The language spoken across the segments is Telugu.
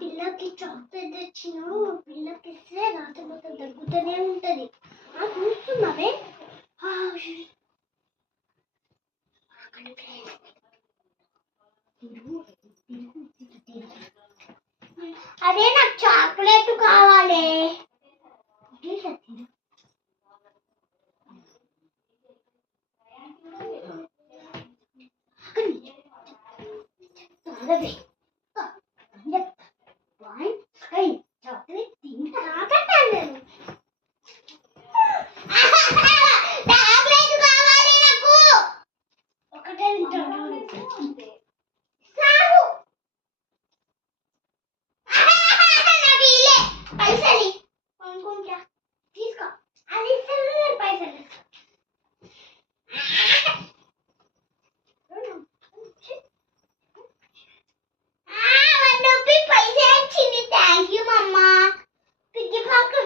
పిల్లకి చాక్లెట్ తెచ్చినా పిల్లకి ఇస్తే రాత్రి మొత్తం తగ్గుతూనే ఉంటది. చూస్తున్నావే అదే నాకు చాక్లెట్ కావాలి. చాక్లెట్ తింటా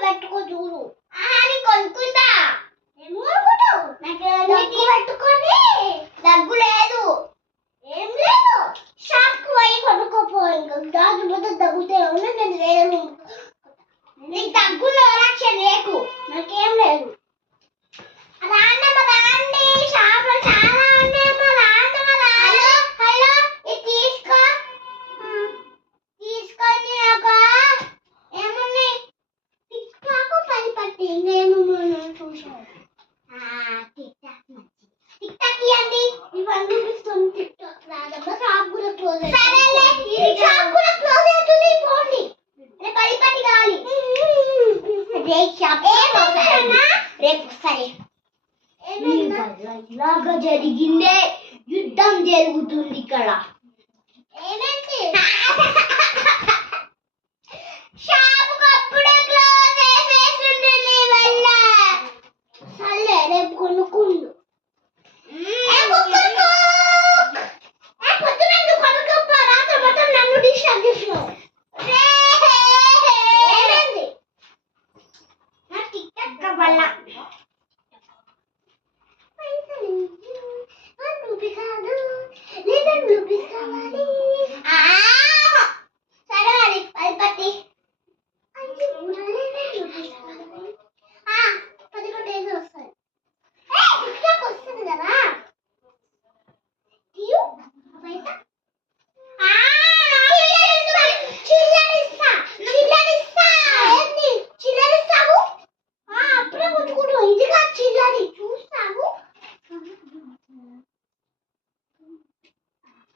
పెట్టుకో చూడు అని కొనుక్కుంటా. పెట్టుకొని దగ్గు లేదు ఏం లేదు. షాప్ కు పోయి కొనుక్కోపో. ఇంకా గాజు పోతే దగ్గుతే నేను లేదు. నీకు దగ్గులో రక్షణ లేకు. నాకేం లేదు. రాండమ్మ రాండి, షాప్ లో చాలా ఉన్నాయమ్మ. రాండమ్మ హలో హలో ఇది తీసుకో. తీసుకొని ఒక ఏమున్నాయి టిక్ టాక్ పని పట్టి ఇంకేమన్నా చూసావు. టిక్ టాక్ మంచి టిక్ టాక్ ఇవ్వండి. ఇవన్నీ చూపిస్తుంది. టిక్ టాక్ రాదమ్మ. షాప్ కూడా క్లోజ్ అవుతుంది. షాప్ కూడా క్లోజ్ అవుతుంది. పోండి పని పట్టి కావాలి. రేపు సరే ఇలాగా జరిగిందే యుద్ధం జరుగుతుంది ఇక్కడ. షాప్ అప్పుడే క్లోజ్ చేసేసింది నీ వల్ల. సరే రేపు కొనుక్కుండు.